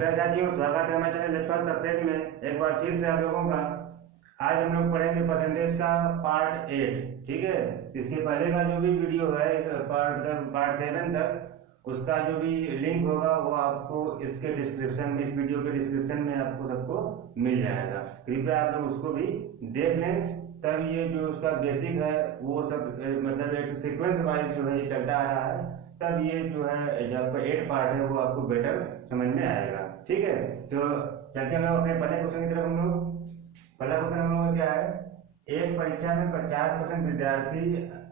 नमस्कार साथियों, स्वागत है हमारे चैनल लेट्स सक्सेस में एक बार फिर से आप लोगों का। आज हम लोग पढ़ेंगे परसेंटेज का पार्ट 8। ठीक है, इसके पहले का जो भी वीडियो है इस पार्ट 7 तक, उसका जो भी लिंक होगा वो आपको इसके डिस्क्रिप्शन में, इस वीडियो के डिस्क्रिप्शन में आपको सबको मिल जाएगा। कृपया आप लोग उसको भी देख लें, तब ये जो उसका बेसिक है वो सब मतलब एक सीक्वेंस वाइज जो है ये चलता आ रहा है, तब ये जो है जो आपका 8 पार्ट है वो आपको बेटर समझ में आएगा। ठीक है, तो चलते हम लोग अपने पहले क्वेश्चन की तरफ। हम लोग पहला क्वेश्चन हम लोग का क्या है, एक परीक्षा में 50% विद्यार्थी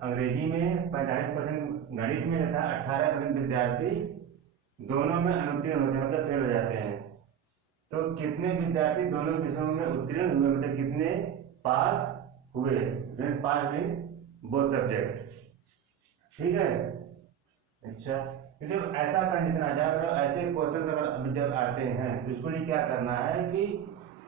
अंग्रेजी में, 45% गणित में तथा 18% विद्यार्थी दोनों में अनुत्तीर्ण होते हैं, मतलब फेल हो जाते हैं। तो कितने विद्यार्थी दोनों विषयों में उत्तीर्ण हुए, मतलब कितने पास हुए, पास इन बोथ सब्जेक्ट। ठीक है, अच्छा, तो जब ऐसा कंडीशन आ जाए, मतलब ऐसे क्वेश्चन अगर अभी जब आते हैं तो इसको लिए क्या करना है कि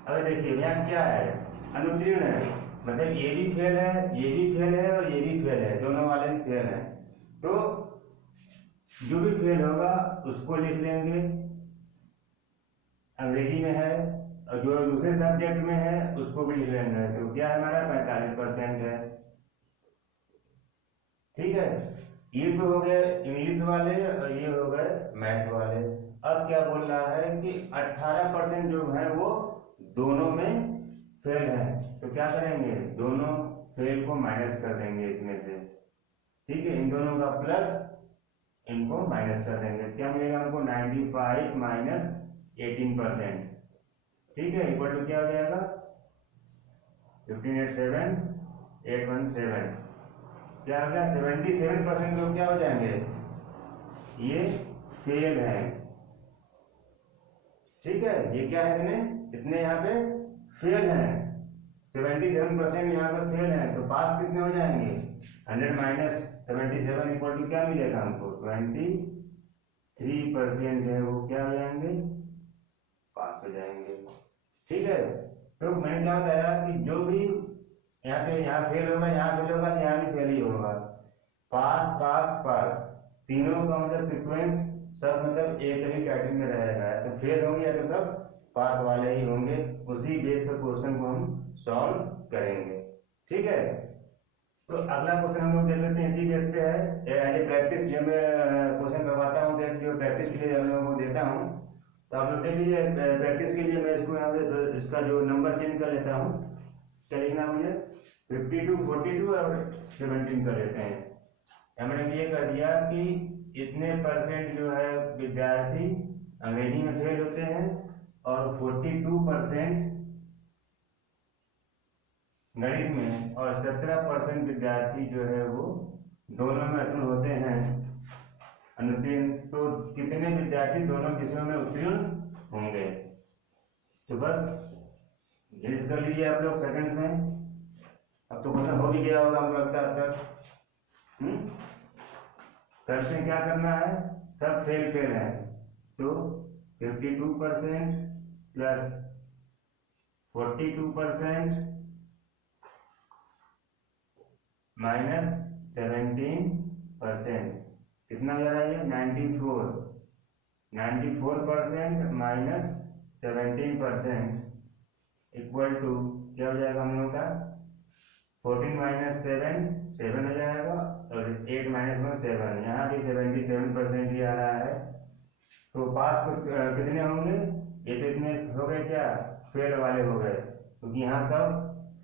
अगर देखिए यहाँ क्या है, अनुत्तीर्ण है, मतलब ये भी फेल है, ये भी फेल है और ये भी फेल है, दोनों वाले भी फेल हैं। तो जो भी फेल होगा उसको लिख लेंगे, अंग्रेजी में है, और जो दूसरे सब्जेक्ट में है उसको भी लिख लेंगे। तो क्या है हमारा 45% है। ठीक है, ये तो हो गए इंग्लिश वाले और ये हो गए मैथ वाले। अब क्या बोल रहा है कि 18% जो है वो दोनों में फेल है, तो क्या करेंगे, दोनों फेल को माइनस कर देंगे इसमें से। ठीक है, इन दोनों का प्लस इनको माइनस कर देंगे, क्या मिलेगा हमको, 95 माइनस 18%। ठीक है, इक्वल टू क्या हो जाएगा, 1587 क्या हो गया, 77% लोग क्या हो जाएंगे, ये फेल हैं। ठीक है, ये क्या है, इतने यहाँ पे फेल हैं, 77% यहाँ पर फेल हैं, तो पास कितने हो जाएंगे, 100 माइनस 77 इक्वल टू क्या मिलेगा हमको, 23% जो है वो क्या हो जाएंगे, पास हो जाएंगे। ठीक है, तो मैंने क्या बताया कि जो भी यहाँ पे यहाँ फेल होगा, यहाँ फेल होगा, तो यहाँ भी फेल ही होगा। पास पास पास तीनों का मतलब सीक्वेंस सब मतलब एक ही कैटेगरी में रहेगा, तो फेल होंगे या तो सब पास वाले ही होंगे। उसी बेस पर क्वेश्चन को हम सॉल्व करेंगे। ठीक है, तो अगला क्वेश्चन हम लोग देख लेते हैं, इसी बेस पे है। एज ए प्रैक्टिस जब मैं क्वेश्चन करवाता हूँ, जो प्रैक्टिस के लिए हम लोगों को देता हूँ, तो आप लोग देख लीजिए, प्रैक्टिस के लिए मैं इसको यहाँ से इसका जो नंबर चेंज कर लेता हूँ। क्या लिखना है मुझे, 52, 42 और 17 कर लेते हैं। हमने ये कर दिया कि इतने परसेंट जो है विद्यार्थी अंग्रेजी में फेल होते हैं और 42% गणित में और 17% विद्यार्थी जो है वो दोनों में उत्तीर्ण होते हैं, अनुत्तीर्ण। तो कितने विद्यार्थी दोनों विषयों में उत्तीर्ण होंगे, तो बस गिनती कर लीजिए आप लोग सेकंड में। अब तो क्वेश्चन हो भी गया होगा हमको लगता है अब तक। करते क्या करना है, सब फेल फेल है, तो 52% प्लस 42% माइनस 17%, कितना हो जा रहा है, 94% माइनस 17% इक्वल टू क्या हो जाएगा हम लोगों का, 14 माइनस 7 7 हो जाएगा, और 8 माइनस 1 7, यहाँ भी 77% ही आ रहा है। तो पास कितने होंगे, ये तो इतने हो गए क्या, फेल वाले हो गए, क्योंकि यहाँ सब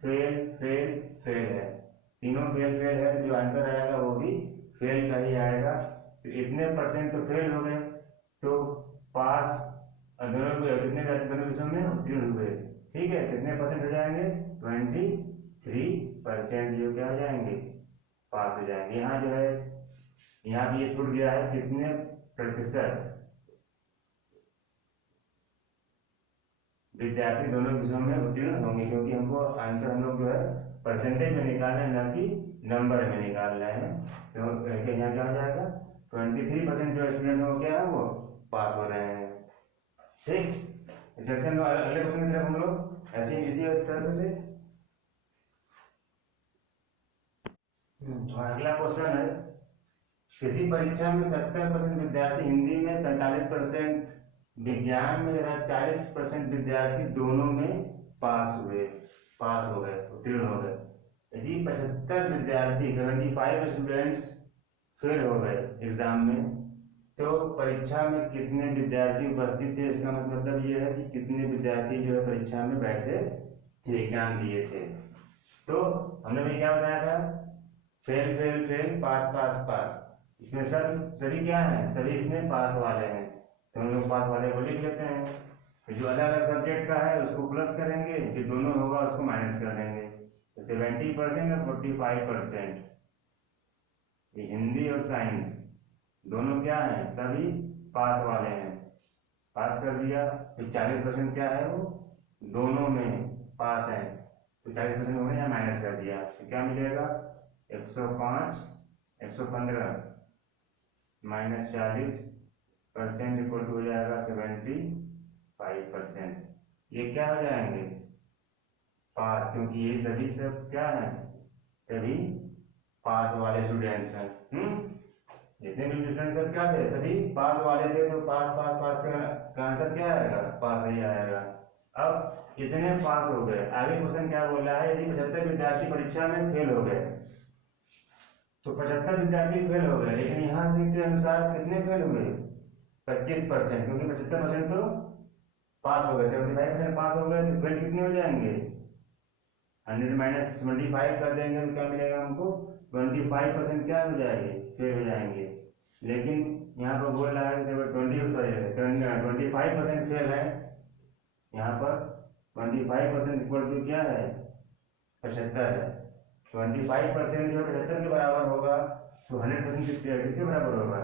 फेल फेल फेल है, तीनों फेल फेल है, जो आंसर आएगा वो भी फेल का ही आएगा। तो इतने परसेंट तो फेल हो गए, तो पास दोनों कितने दोनों विषयों में उत्तीर्ण हुए। ठीक है, कितने परसेंट हो जाएंगे, 23% जो क्या हो जाएंगे, पास हो जाएंगे। यहाँ जो है, यहाँ भी ये छूट गया है, कितने प्रतिशत विद्यार्थी दोनों विषयों में उत्तीर्ण होंगे, क्योंकि हमको आंसर हम लोग जो है परसेंटेज में निकालना है, न कि नंबर में निकालना है। तो यहाँ क्या हो जाएगा, 23% जो स्टूडेंट हो क्या है वो पास हो रहे हैं। ठीक, चलते हैं अगले क्वेश्चन की तरफ हम लोग ऐसे इसी तरह से। अगला क्वेश्चन है, किसी परीक्षा में 70% विद्यार्थी हिंदी में, 45% विज्ञान में 40% विद्यार्थी दोनों में पास हो गए, उत्तीर्ण हो गए। यदि 75 विद्यार्थी 75 स्टूडेंट्स फेल हो गए एग्जाम में, तो परीक्षा में कितने विद्यार्थी उपस्थित थे, इसका मतलब ये है कि कितने विद्यार्थी जो है परीक्षा में बैठे थे, एग्जाम दिए थे। तो हमने भी क्या बताया था, फेल फेल फेल, पास पास पास। इसमें सभी क्या है, सभी इसमें पास वाले हैं, तो हम लोग पास वाले को लिख लेते हैं। तो जो अलग अलग सब्जेक्ट का है उसको प्लस करेंगे, जो दोनों होगा उसको माइनस कर देंगे। तो 70% और 45%, ये हिंदी और साइंस दोनों क्या हैं, सभी पास वाले हैं, पास कर दिया। तो 40% क्या है, वो दोनों में पास है, तो 40% हो गया, यहाँ माइनस कर दिया, तो क्या मिलेगा, 105 115 माइनस 40% इक्वल टू हो जाएगा 75%। ये क्या हो जाएंगे, पास, क्योंकि ये सभी सब क्या है, सभी पास वाले स्टूडेंट्स हैं। जितने भी स्टूडेंट सब क्या थे, सभी पास वाले थे, तो पास पास पास का आंसर क्या आएगा, पास ही आएगा। अब इतने पास हो गए, आगे क्वेश्चन क्या बोल रहा है, यदि 75 विद्यार्थी परीक्षा में फेल हो गए, तो 75 विद्यार्थी फेल हो गए, लेकिन यहाँ से के अनुसार कितने फेल हुए, 25%, क्योंकि 75% तो पास हो गए, 75% पास हो गए, तो फेल कितने हो जाएंगे, 100 माइनस 25 कर देंगे तो क्या मिलेगा हमको, 25% क्या हो जाएंगे, फेल हो जाएंगे। लेकिन यहाँ पर बोल रहा है कि 25% फेल है, यहाँ पर 25% इक्वल टू क्या है, 75 है। 25% जो 75 के बराबर होगा, तो 100% किसके बराबर होगा,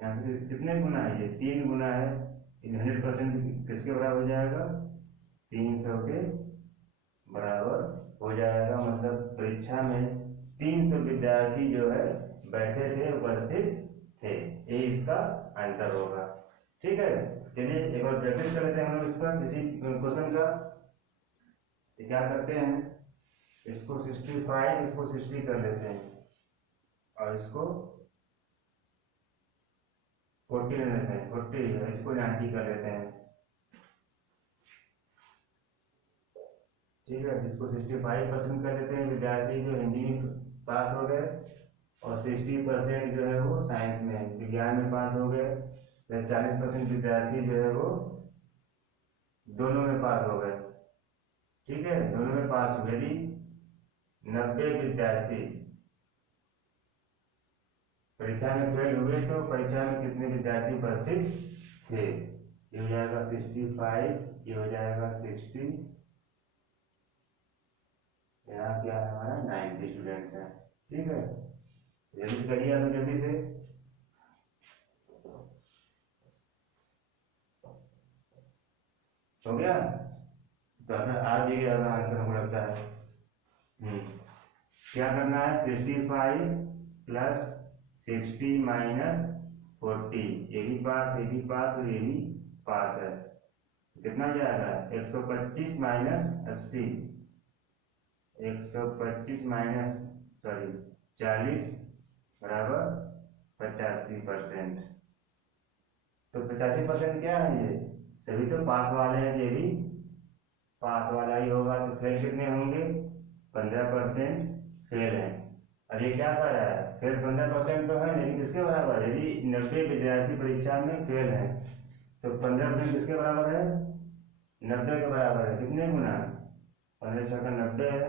यहाँ से कितने गुना है, ये 3 गुना है, 100% किसके बराबर हो जाएगा, 300 के बराबर हो जाएगा। मतलब परीक्षा में 300 विद्यार्थी जो है बैठे थे, उपस्थित थे, ये इसका आंसर होगा। ठीक है, चलिए एक बार प्रैक्टिस कर लेते हैं हम लोग इसका, किसी क्वेश्चन का। क्या करते हैं, इसको 65 इसको 60 कर लेते हैं, और इसको 40 ले लेते हैं, 40 इसको 90 कर लेते हैं। ठीक है, इसको 65% कर लेते हैं विद्यार्थी जो हिंदी में पास हो गए, और 60% जो है वो साइंस में, विज्ञान में पास हो गए। 40% विद्यार्थी जो है वो दोनों में पास हो गए। ठीक है, दोनों में पास हुए। यदि 90 विद्यार्थी परीक्षा में फेल हुए, तो परीक्षा में कितने विद्यार्थी उपस्थित थे, ये हो जाएगा 65, ये हो जाएगा 60, यहाँ क्या है हमारा 90 स्टूडेंट्स हैं। ठीक है, जल्दी करिए आप जल्दी से। हो गया, तो आंसर आ भी गया आंसर हमको लगता है। क्या करना है, 65 प्लस 60 माइनस 40, ये भी पास, ये भी पास, और ये भी पास है, कितना हो जाएगा, 125 माइनस 80, 125 माइनस 40 बराबर 85%। तो 85% क्या है, ये सभी तो पास वाले हैं, ये भी पास वाला ही होगा, तो फेल कितने होंगे, 15% फेल है। और ये क्या कर रहा है, फेल 15% तो है, लेकिन किसके बराबर, यदि 90 विद्यार्थी परीक्षा में फेल है, तो 15% किसके बराबर है, 90 के बराबर है, कितने गुना, 15 छक्का 90 है।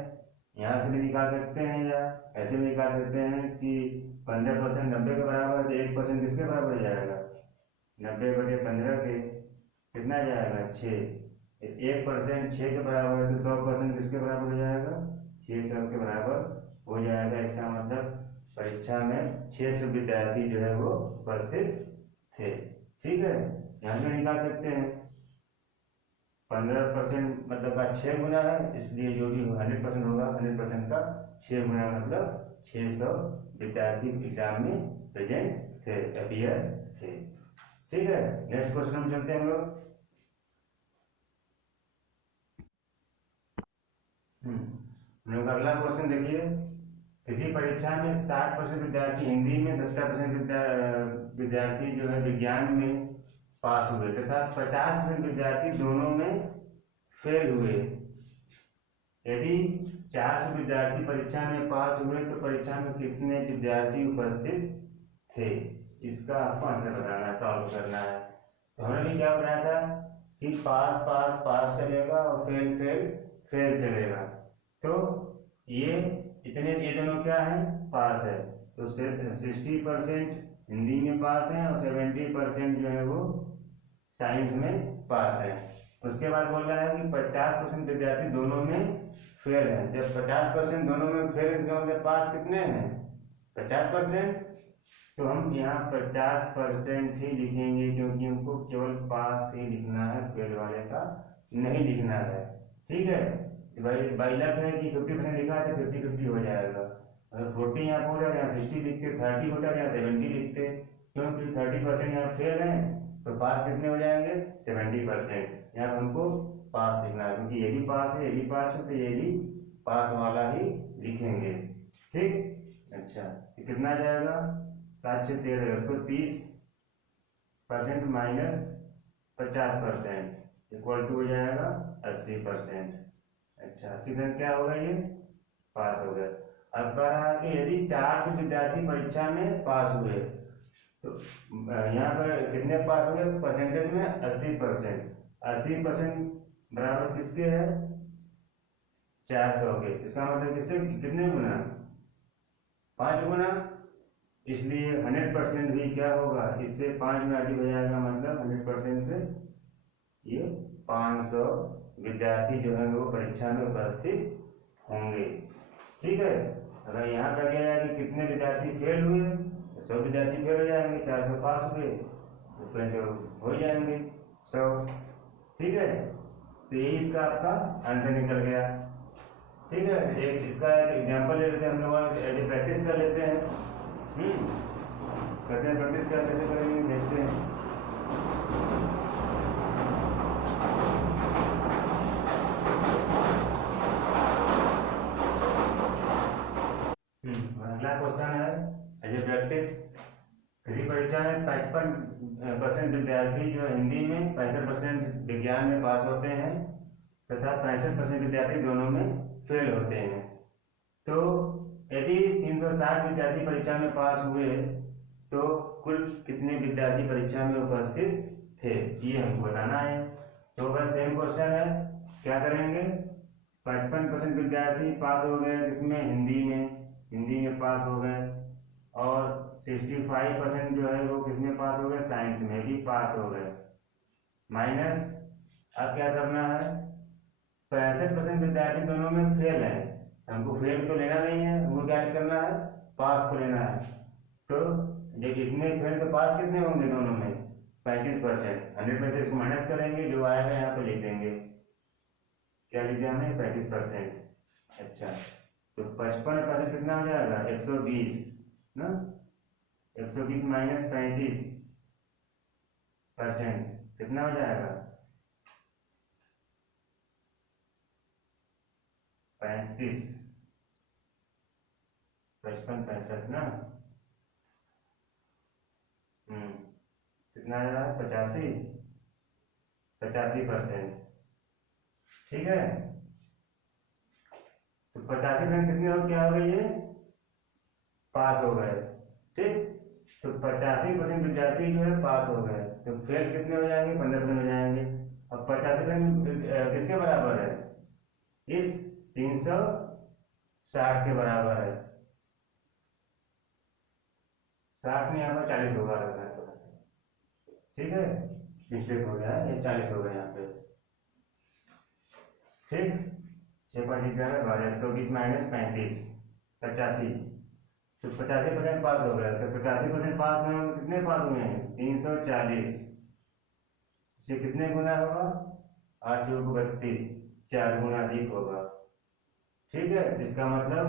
यहाँ से भी निकाल सकते हैं, या ऐसे भी निकाल सकते हैं कि 15% 90 के बराबर है, तो 1% किसके बराबर हो जाएगा, 90/15 के कितना जाएगा, 6। 1% 6 के बराबर है, तो 100% किसके बराबर हो जाएगा, 600 के बराबर हो जाएगा। इसका मतलब परीक्षा में 600 विद्यार्थी जो है वो उपस्थित थे। ठीक है, यहाँ से निकाल सकते हैं, 15% मतलब का 6 गुना है, इसलिए जो भी 100% होगा, 100% का 6 गुना, मतलब 600 विद्यार्थी एग्जाम में प्रेजेंट थे, अपियर थे। ठीक है, नेक्स्ट क्वेश्चन हम चलते हैं हम लोग। हम लोग अगला क्वेश्चन देखिए, किसी परीक्षा में 60% विद्यार्थी हिंदी में, 70% विद्यार्थी जो है विज्ञान में पास हुए तथा 50% विद्यार्थी दोनों में फेल हुए। यदि 400 विद्यार्थी परीक्षा में पास हुए तो परीक्षा में कितने विद्यार्थी उपस्थित थे? इसका आपको आंसर बताना है, सॉल्व करना है। तो हमने भी क्या बताया था कि पास पास पास चलेगा और फेल फेल फेल चलेगा। तो ये ये दोनों क्या है? पास है। तो 60% हिंदी में पास है और 70% जो है वो साइंस में पास है। उसके बाद बोल रहा है कि 50% विद्यार्थी दोनों में फेल है। जब 50% दोनों में फेल है इसका मतलब पास कितने हैं? 50%। तो हम यहाँ 50% ही लिखेंगे क्योंकि हमको केवल पास ही लिखना है, फेल वाले का नहीं लिखना है। ठीक है, बाई लक है कि 50% लिखा है तो 50-50 हो जाएगा। अगर 40 यहाँ हो जाए, यहाँ 60 लिखते, 30 होता है यहाँ 70 लिखते, क्योंकि 30% यहाँ फेल है तो पास कितने हो जाएंगे? 70%। यहाँ हमको पास लिखना है क्योंकि ये भी पास है, ये भी पास है, तो ये भी पास वाला ही लिखेंगे। ठीक, अच्छा, ये कितना जाएगा? 7 से 13, 130% माइनस 50% इक्वल टू हो जाएगा 80%। अच्छा, 80% क्या होगा? ये पास हो गया। अब कह रहा है कि यदि 400 विद्यार्थी परीक्षा में पास हुए तो यहाँ पर कितने पास हुए? परसेंटेज में 80%। 80% बराबर किसके है? 400 के। इसका मतलब किससे कितने गुना? 5 गुना। इसलिए 100% भी क्या होगा? इससे 5 गुना अधिक हो जाएगा, मतलब 100% से ये 500 विद्यार्थी जो है वो परीक्षा में उपस्थित होंगे। ठीक है, अगर यहाँ कहा गया है कि कितने विद्यार्थी फेल हुए, 100 विद्यार्थी फेल हो जाएंगे, 400 पास हुए तो फेल हो जाएंगे 100। ठीक है, तो यही इसका आपका आंसर निकल गया। ठीक है, एक इसका एक एग्जाम्पल ले लेते हैं हम लोग, एज प्रैक्टिस कर लेते हैं। करते हैं प्रैक्टिस, कैसे करेंगे देखते हैं। अगला क्वेश्चन है एज ए प्रैक्टिस। किसी परीक्षा में 55% विद्यार्थी जो हिंदी में, 65% विज्ञान में पास होते हैं तथा 65% विद्यार्थी दोनों में फेल होते हैं। तो यदि 360 विद्यार्थी परीक्षा में पास हुए तो कुल कितने विद्यार्थी परीक्षा में उपस्थित थे, ये हमको बताना है। तो बस सेम क्वेश्चन है, क्या करेंगे? 55% विद्यार्थी पास हो गए, किसमें? हिंदी में पास हो गए, और 65% जो है वो किसमें पास हो गए? साइंस में भी पास हो गए। माइनस, अब क्या करना है? 65% विद्यार्थी दोनों में फेल है। हमको फेल तो लेना नहीं है, हमको क्या करना है? पास को लेना है। तो जब इतने फेल तो पास कितने होंगे दोनों में? 35%। 100 में से इसको माइनस करेंगे, जो आएगा यहाँ पे लिख देंगे। क्या लिख दिया हमने? 35%। अच्छा, तो 55% कितना हो जाएगा? 120 ना। 120 माइनस 35% कितना हो जाएगा? 35, 55, 65 ना। कितना आ रहा है? 85%। ठीक है, तो 85% कितने हो, क्या हो गए? ये पास हो गए। ठीक, तो 85% विद्यार्थी जो है पास हो गए, तो फेल कितने हो जाएंगे? 15% हो जाएंगे। अब 85% किसके बराबर है? इस 360 के बराबर है। 60 में यहाँ पर 40 होगा रखना है थोड़ा सा। ठीक है, मिस्टेक हो गया है, ये 40 हो गया यहाँ पे। ठीक, 6 120 माइनस 35, 85। तो 85% पास हो गया, तो 85% पास में कितने पास हुए हैं? 340। इससे कितने गुना होगा? 8 × 32, 4 गुना अधिक होगा। ठीक है, इसका मतलब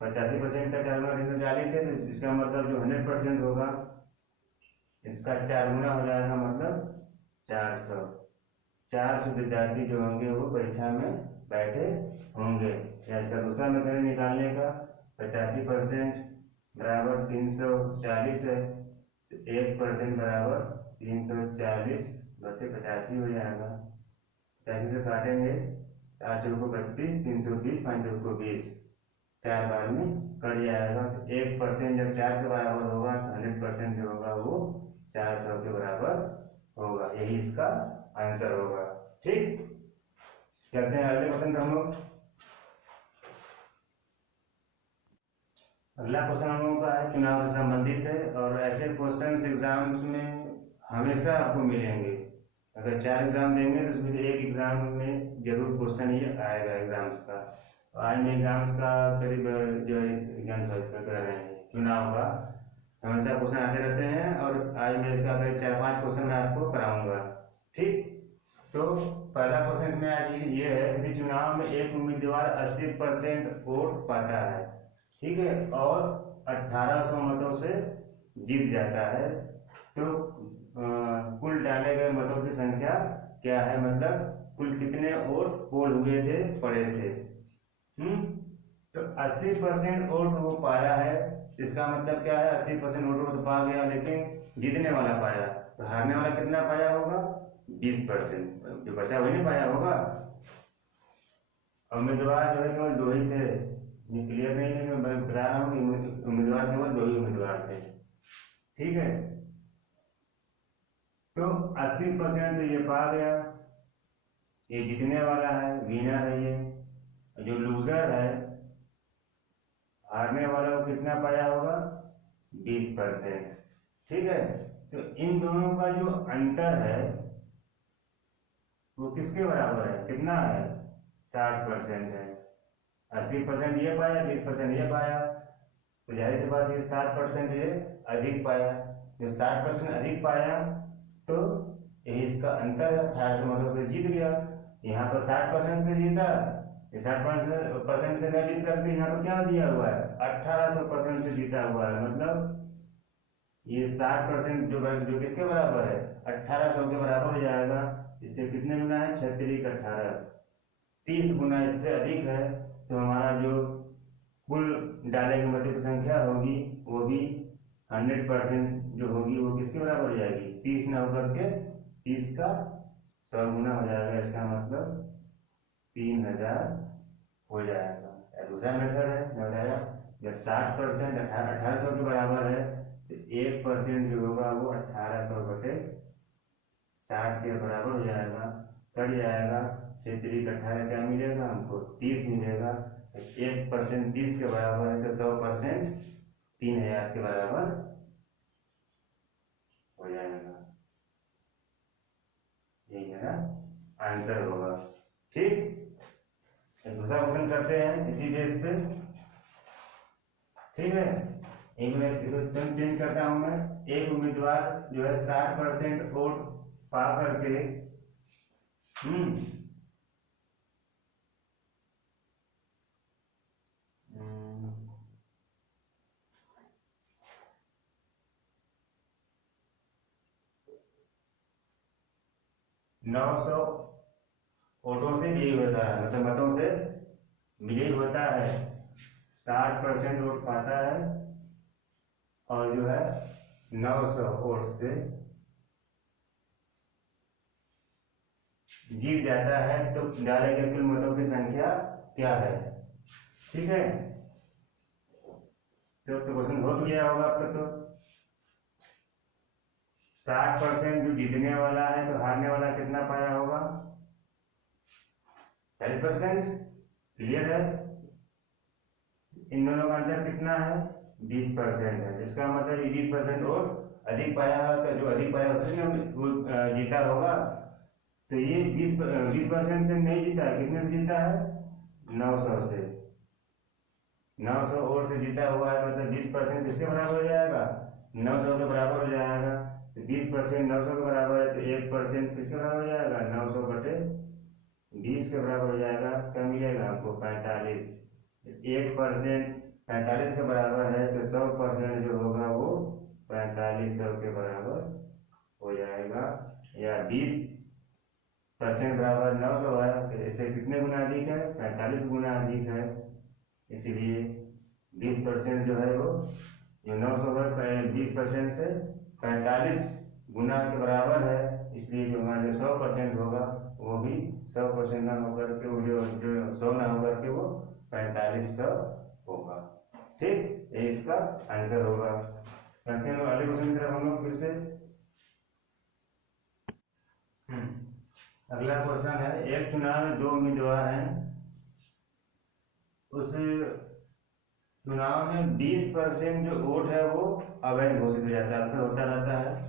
85% का 4 गुना 340 है, तो इसका मतलब जो 100% होगा इसका 4 गुना हो जाएगा, मतलब 400। 400 विद्यार्थी जो होंगे वो परीक्षा में बैठे होंगे। या इसका दूसरा मेथड निकालने का, 85% बराबर 340 है, तो 1% बराबर 340/85 हो जाएगा। 85 से काटेंगे, 4×32, 320, 5×20, 4 बार में कट जाएगा। तो 1% जब 4 के बराबर होगा तो 100% जो होगा वो 400 के बराबर होगा। यही इसका आंसर होगा। ठीक, चलते हैं अगले क्वेश्चन पर हम लोग। अगला क्वेश्चन हम लोगों का है चुनाव से संबंधित है, और ऐसे क्वेश्चन एग्जाम्स में हमेशा आपको मिलेंगे। अगर 4 एग्जाम देंगे तो उसमें एक एग्जाम में जरूर क्वेश्चन ये आएगा एग्जाम्स का। आज में एग्जाम्स का करीब जो एग्जाम कर रहे हैं चुनाव का, हमेशा क्वेश्चन आते रहते हैं, और आज मैं इसका करीब 4-5 क्वेश्चन मैं आपको कराऊंगा। ठीक, तो पहला क्वेश्चन इसमें आज ये है कि चुनाव में एक उम्मीदवार 80% वोट पाता है, ठीक है, और 1800 मतों से जीत जाता है, तो कुल डाले गए मतों की संख्या क्या है, मतलब कुल कितने वोट पोल हुए थे, पड़े थे। तो 80% वोट वो पाया है, इसका मतलब क्या है, 80% वोट वो तो पा गया, लेकिन जीतने वाला पाया, तो हारने वाला कितना पाया होगा, 20%, जो बचा वही नहीं पाया होगा। उम्मीदवार जो है केवल 2 ही थे, ये क्लियर नहीं है, मैं बता रहा हूँ कि उम्मीदवार केवल 2 ही उम्मीदवार थे। ठीक है, तो 80% तो ये पा गया, ये जीतने वाला है, विनर है ये। जो लूजर है, हारने वाला, वो कितना पाया होगा, 20%। ठीक है, तो इन दोनों का जो अंतर है वो किसके बराबर है, कितना है, 60% है। 80% ये पाया, 20% ये पाया, तो जाहिर सी बात है 60% ये अधिक पाया। जो 60% अधिक पाया तो यही इसका अंतर है, 1800 मतों से जीत गया। यहाँ पर 60% से जीता, 60% से न जीत करके यहाँ पर क्या दिया हुआ है, 1800% से जीता हुआ है, मतलब ये 60% जो किसके बराबर है, 1800 के बराबर हो जाएगा। इससे कितने गुना है, 36×18, 30 गुना इससे अधिक है। तो हमारा जो कुल डाले गए मतों की संख्या होगी वो भी 100% जो होगी वो किसके बराबर हो जाएगी, 30 न होकर के 30 का 100 गुना हो जाएगा। इसका मतलब 3000 हो जाएगा। दूसरा मेथड है, मैं बताया, जब 60% 1800 के बराबर है तो 1% जो होगा वो 1800/60 के बराबर हो जाएगा, कट जाएगा। 36×18 क्या मिलेगा हमको, 30 मिलेगा। 1% 30 के बराबर है तो 100% 3000 के बराबर हो जाएगा। यही मेरा आंसर होगा। ठीक, दूसरा क्वेश्चन करते हैं इसी बेस पे। ठीक है, एक मिनट चेंज करता हूं मैं। एक उम्मीदवार जो है 60% वोट पा करके 900 वोटों से विजयी होता है, मतलब मतों से विजयी होता है, 60% वोट पाता है, और जो है 900 वोट से जीत जाता है, तो डाले गए कुल मतों की संख्या क्या है। ठीक है, तो क्वेश्चन हो गया होगा आपका। तो 60% जो जीतने वाला है, तो हारने वाला कितना पाया होगा, 40%। क्लियर है, इन दोनों का अंतर कितना है, 20% है। इसका मतलब 20% और अधिक पाया है, तो जो अधिक पाया उसने वो जीता होगा। तो ये 20% से नहीं जीता है, कितने से जीता है, 900 से। 900 और से जीता हुआ है, मतलब 20% किसके बराबर हो जाएगा, 900 के बराबर हो जाएगा। तो 20% 900 के बराबर है, तो 1% किसके बराबर हो जाएगा, 900/20 के बराबर हो जाएगा। क्या मिलेगा आपको, 45। 1% 45 के बराबर है, तो 100% जो होगा वो 4500 के बराबर हो जाएगा। या 20% बराबर 900 है, तो इसे कितने गुना अधिक है, 45 गुना अधिक है। इसीलिए 20% जो है वो, जो 900 है, 20% से 45 गुना के बराबर है, इसलिए जो हमारा जो 100% होगा वो भी 100% ना होकर के वो जो 100 ना होकर के वो 4500 होगा। ठीक, ये इसका आंसर होगा। करते हैं अगले क्वेश्चन की तरफ हम लोग फिर से। अगला क्वेश्चन है, एक चुनाव में 2 उम्मीदवार हैं, उस चुनाव में 20% जो वोट है वो अवैध घोषित हो जाता है, अक्सर होता रहता है।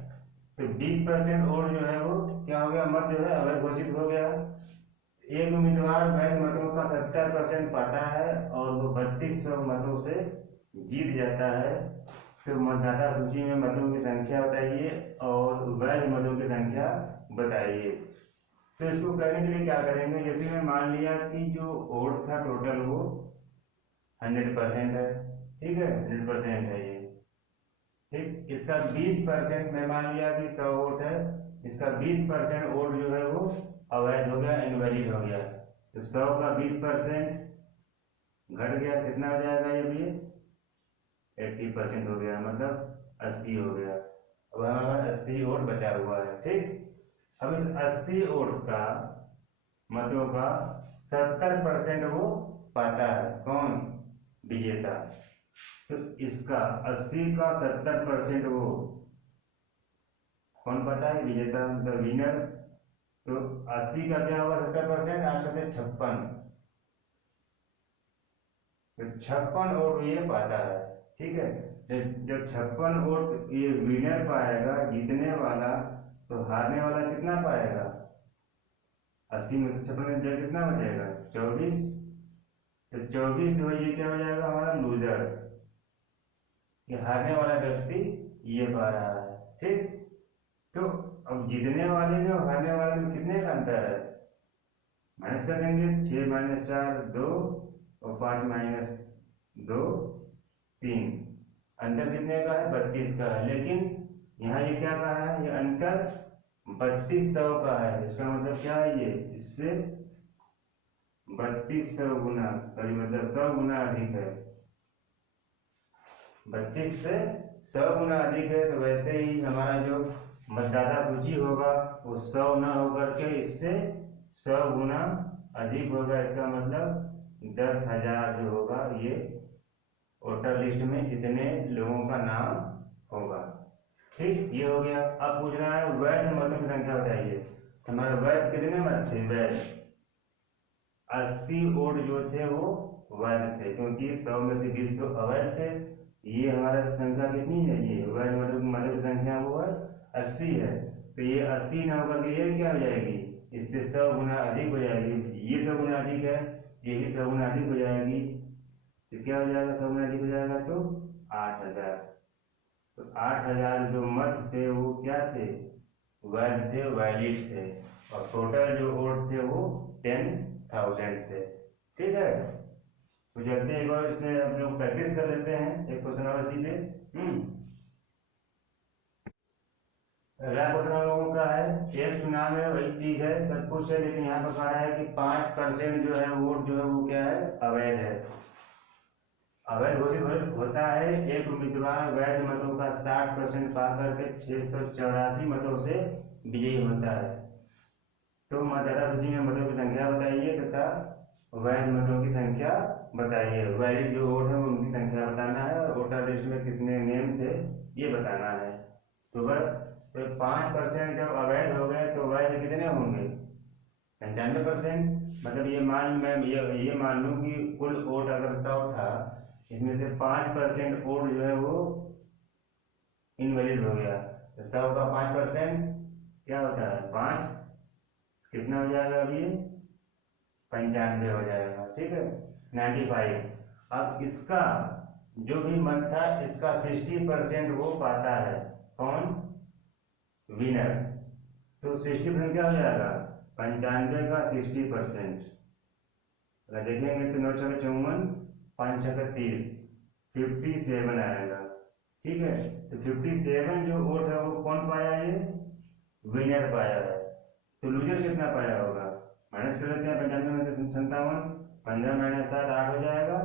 तो 20% वोट जो है वो क्या हो गया, मत जो है अवैध घोषित हो गया। एक उम्मीदवार वैध मतों का 70% पाता है और वो 3200 मतों से जीत जाता है। तो मतदाता सूची में मतों की संख्या बताइए और वैध मतों की संख्या बताइए। तो इसको करने के लिए क्या करेंगे, जैसे मैं मान लिया कि जो वोट था टोटल वो 100% है, ठीक है, 100% है ये। ठीक, इसका 20% मैं मान लिया कि 100 वोट है, इसका 20% वोट जो है वो अवैध हो गया, इनवैलिड हो गया। तो 100 का 20% घट गया, कितना हो जाएगा ये 80% हो गया, मतलब 80 हो गया। अब हमारा 80 वोट बचा हुआ है। ठीक, अब इस 80 वोट का मतों का 70% वो पाता है, कौन, विजेता। तो इसका 80 का 70% वो कौन पाता है, विजेता, द विनर। तो 80 का क्या होगा 70%, 8 सौ 56, तो 56 वोट ये पाता है। ठीक है, जब 56 वोट ये विनर पाएगा, जीतने वाला, तो हारने वाला कितना पाएगा, 80 में से 56 में कितना बचेगा, 24। तो 24 जो है ये क्या हो जाएगा हमारा लूजर, ये हारने वाला व्यक्ति ये पा रहा है। ठीक, तो अब जीतने वाले में और हारने वाले में कितने का अंतर है, माइनस कर देंगे, 6 माइनस 4 2 और 5 माइनस 2 3, अंतर कितने का है, 32 का है। लेकिन यहाँ ये क्या कहा है, ये अंतर 3200 का है। इसका मतलब क्या है, ये इससे 3200 गुना, मतलब 100 गुना अधिक है, 32 से 100 गुना अधिक है। तो वैसे ही हमारा जो मतदाता सूची होगा वो 100 ना होकर के इससे 100 गुना अधिक होगा। इसका मतलब 10,000 जो होगा ये वोटर लिस्ट में इतने लोगों का नाम होगा। ठीक, ये हो गया। अब पूछ रहा है वैध मतों की संख्या बताइए। हमारे वैध कितने मत थे, वैध 80 वोट जो थे वो वैध थे, क्योंकि 100 में से 20 तो अवैध थे। ये हमारा संख्या कितनी है, ये वैध मतों की संख्या वो है 80 है। तो ये 80 ना होकर के ये क्या हो जाएगी, इससे 100 गुना अधिक हो जाएगी। ये 100 गुना अधिक है, ये भी 100 गुना अधिक हो जाएगी। तो क्या हो जाएगा, 100 गुना अधिक हो जाएगा तो 8000। तो 8000 जो मत थे वो क्या थे, वैध थे, वैलिड थे। और टोटल जो वोट थे वो 10,000 थे। ठीक है, तो चलते हैं एक बार इसमें हम लोग प्रैक्टिस कर लेते हैं एक क्वेश्चन और इसी पे। अगला क्वेश्चन हम लोगों का है, एक चुनाव में वही चीज है, सब कुछ है, लेकिन यहाँ पर कह रहा है कि 5% जो है वोट जो है वो क्या है, अवैध है। अवैध घोषित होता है, एक उम्मीदवार वैध मतों का 60% पा करके 684 मतों से विजयी होता है। तो मतदाता सूची में मतों की संख्या बताइए तथा वैध मतों की संख्या बताइए। वैलिड जो वोट है उनकी संख्या बताना है और वोटर लिस्ट में कितने नेम थे ये बताना है। तो बस, तो 5% जब अवैध हो गए तो वैध कितने होंगे, 95%। मतलब ये मान लूँ कि कुल वोट अगर 100 था, इसमें से 5% वोट जो है वो इनवैलिड हो गया। तो 100 का 5% क्या होता है, 5, कितना हो जाएगा अभी, 95 हो जाएगा। ठीक है, 95। अब इसका जो भी मत था इसका 60% वो पाता है, कौन, विनर। तो 60% क्या हो जाएगा, 95 का 60%। अगर देखेंगे तो 9 छः 54, 5 छः 30, 57 आएगा। ठीक है, तो 57 जो वोट है वो कौन पाया, ये विनर पाया है। तो लूजर कितना पाया होगा, माइनस कर लेते हैं, 95 में से 57, 15 माइनस 7 8 हो जाएगा,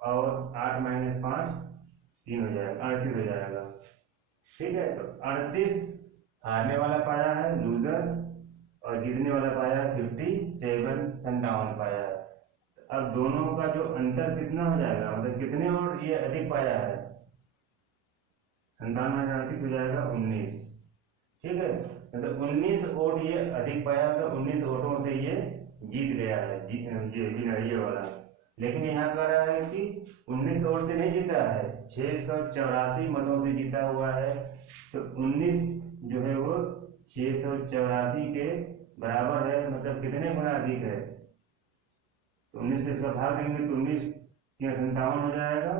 और 8 माइनस 5 3 हो जाएगा, 38 हो जाएगा। ठीक है, तो 38 हारने वाला पाया है लूजर, और जीतने वाला पाया 57, 57 पाया है। अब दोनों का जो अंतर कितना हो जाएगा, मतलब कितने और ये अधिक पाया है, 57 हो जाएगा 19। ठीक है, मतलब 19 वोट ये अधिक पाया, मतलब 19 वोटों से ये जीत गया है, ये वाला। लेकिन यहाँ कह रहा है कि 19 वोट से नहीं जीता है, 684 मतों से जीता हुआ है। तो 19 जो है वो 684 के बराबर है, मतलब कितने गुना अधिक है। तो 19 से इसका भाग देंगे तो 19 या 57 हो जाएगा,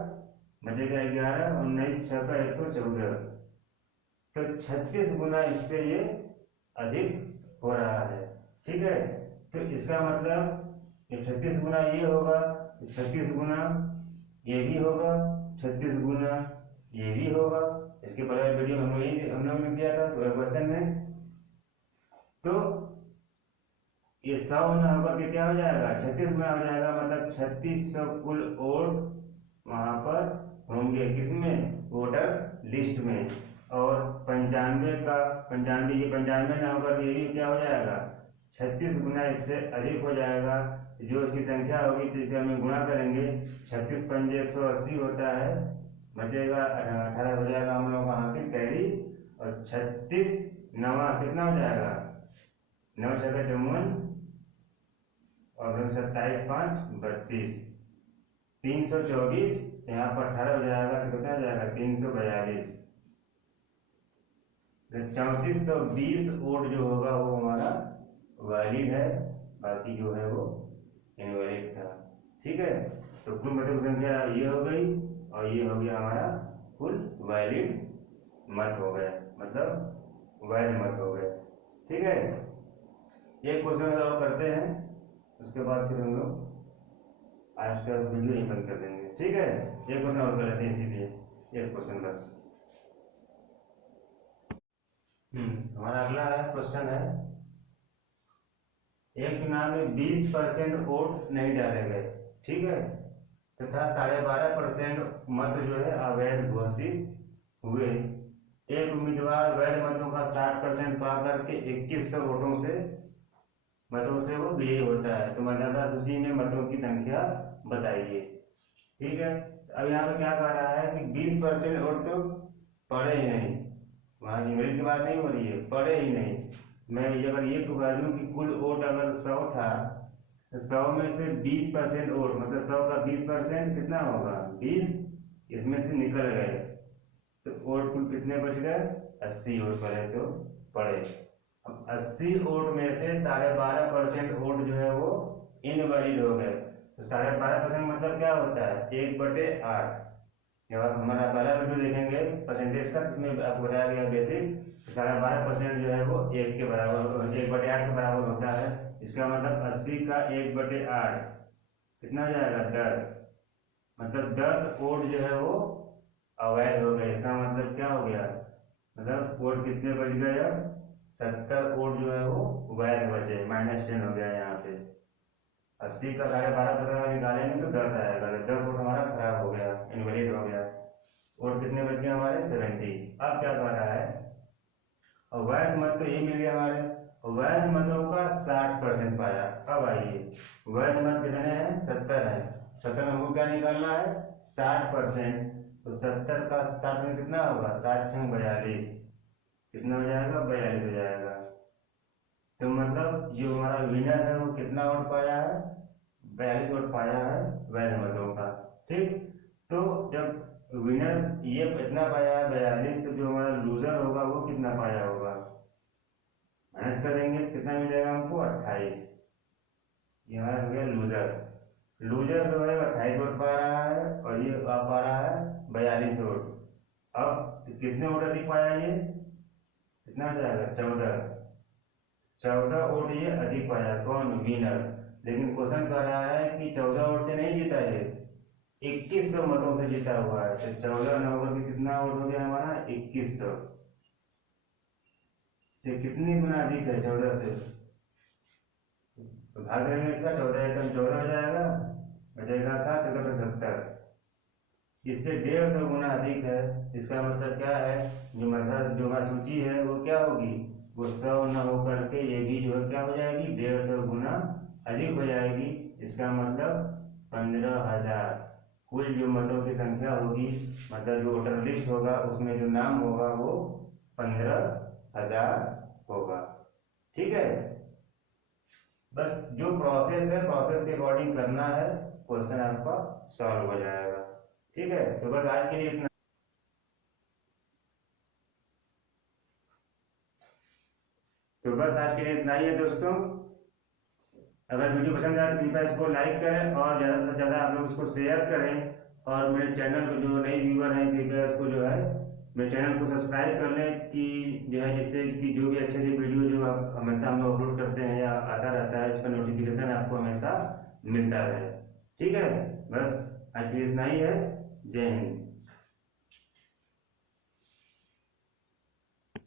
बचेगा 11, 19 6 का 114। तो 36 गुना इससे ये अधिक हो रहा है। ठीक है, तो इसका मतलब ये 36 गुना ये होगा, 36 गुना ये भी होगा, 36 गुना ये भी होगा। इसके पहले वीडियो में हम लोग ने किया था क्वेश्चन में। तो ये 100 गुना होकर के क्या हो जाएगा, 36 गुना हो जाएगा, मतलब 3600 कुल वोट वहां पर होंगे, किसमें, वोटर लिस्ट में। और 95 का 95, ये 95 ना होकर ये भी क्या हो जाएगा, 36 गुना इससे अधिक हो जाएगा। जो इसकी संख्या होगी तो इसे हम गुणा करेंगे, 36 पंजे 180 होता है, बचेगा 18 हो जाएगा हम लोग का हासिल कैरी। और 36 नवा कितना हो जाएगा, 9 6 का 54, और 27 5 32, 324, यहाँ पर 18 हो जाएगा तो कितना हो जाएगा 342। 3420 वोट जो होगा वो हमारा वैलिड है, बाकी जो है वो इनवैलिड था। ठीक है, तो कुल मतों की संख्या ये हो गई, और ये हो गया हमारा कुल वैलिड मत हो गए, मतलब वैध मत हो गए। ठीक है, एक क्वेश्चन और करते हैं, उसके बाद फिर हम लोग आज का वीडियो ही बंद कर देंगे। ठीक है, एक क्वेश्चन और कर लेते हैं, इसीलिए एक क्वेश्चन बस। हमारा अगला है क्वेश्चन है, एक चुनाव में 20% वोट नहीं डाले गए, ठीक है, तथा 12.5% मत जो है अवैध घोषित हुए। एक उम्मीदवार वैध मतों का 60% पा करके 2100 मतों से वो विजयी होता है। तो मतदाता सूची में मतों की संख्या बताइए। ठीक है, अब यहाँ पे क्या कह रहा है कि 20% वोट तो पड़े ही नहीं, वहाँ न्यूमेरिक की बात नहीं हो रही है, पड़े ही नहीं। मैं अगर ये कह दूँ कि कुल वोट अगर 100 था, तो 100 में से 20% वोट, मतलब 100 का 20% कितना होगा, 20, इसमें से निकल गए, तो वोट कुल कितने बच गए, 80 वोट पड़े तो पड़े। अब 80 वोट में से 12.5% वोट जो है वो इनवैलिड हो गए। तो 12.5% मतलब क्या होता है, 1/8। जब आप हमारा पहला वीडियो देखेंगे परसेंटेज का, जिसमें आपको बताया गया बेसिक, 12.5% जो है वो 1 के बराबर, 1/8 के बराबर होता है। इसका मतलब 80 का 1/8 कितना हो जाएगा, 10। मतलब 10 वोट जो है वो अवैध हो गए। इसका मतलब क्या हो गया, मतलब वोट कितने बच गए, अब 70 वोट जो है वो वैध बचे, -10 हो गया यहाँ पे। 80 का 12.5% में निकालेंगे तो 10 आएगा, तो 10 वोट हमारा खराब हो गया, इनवैलिड हो गया। वोट कितने बच गए हमारे, 70। अब क्या कर रहा है, अवैध मत तो ये मिल गया हमारे, वैध मतों का 60% पाया। अब आइए, वैध मत कितने हैं, 70 है, 70 में हमको क्या निकालना है, 60%। तो 70 का 60 में कितना होगा, 7 6 42, कितना हो जाएगा, 42 हो जाएगा। तो मतलब जो हमारा विनर है वो कितना वोट पाया है, 42 वोट पाया है वैध मतों का। ठीक, तो जब विनर ये इतना पाया है 42, तो जो हमारा लूजर होगा वो कितना पाया होगा, माइनस कर देंगे, कितना मिलेगा हमको, 28। ये हमारा हो गया लूजर। लूजर जो है 28 वोट पा रहा है, और ये पा रहा है 42 वोट। अब कितने वोट अधिक पाया, ये कितना हो जाएगा, 14। 14 वोट ये अधिक पाया, कौन, विनर। लेकिन क्वेश्चन कह रहा है कि 14 वोट से नहीं जीता ये, 2100 मतों से जीता हुआ है। तो 14 न होकर के कितना वोट हो गया हमारा, 2100 से कितनी गुना अधिक है, 14 से। तो भाग देंगे इसका, 14 एकम 14 हो जाएगा, बचेगा 7 तो 70। इससे 150 गुना अधिक है। इसका मतलब क्या है, जो सूची है वो क्या होगी, वो 100 न होकर के ये भी जो है क्या हो जाएगी, 150 गुना अधिक हो जाएगी। इसका मतलब 15,000 कुल जो मतों की संख्या होगी, मतलब जो वोटर लिस्ट होगा उसमें जो नाम होगा वो 15,000 होगा। ठीक है, बस जो प्रोसेस है प्रोसेस के अकॉर्डिंग करना है, क्वेश्चन आपका सॉल्व हो जाएगा। ठीक है, तो बस आज के लिए इतना। तो बस आज के लिए इतना ही है दोस्तों। अगर वीडियो पसंद आए तो कृपया इसको लाइक करें और ज़्यादा से ज़्यादा आप लोग इसको शेयर करें। और मेरे चैनल को जो नए व्यूअर हैं कृपया इसको जो है मेरे चैनल को सब्सक्राइब कर लें, कि जो है जिससे कि जो भी अच्छे अच्छे वीडियो जो आप हमेशा हम लोग अपलोड करते हैं या आता रहता है उसका नोटिफिकेशन आपको हमेशा मिलता रहे। ठीक है, बस आज के लिए इतना ही है। जय हिंद।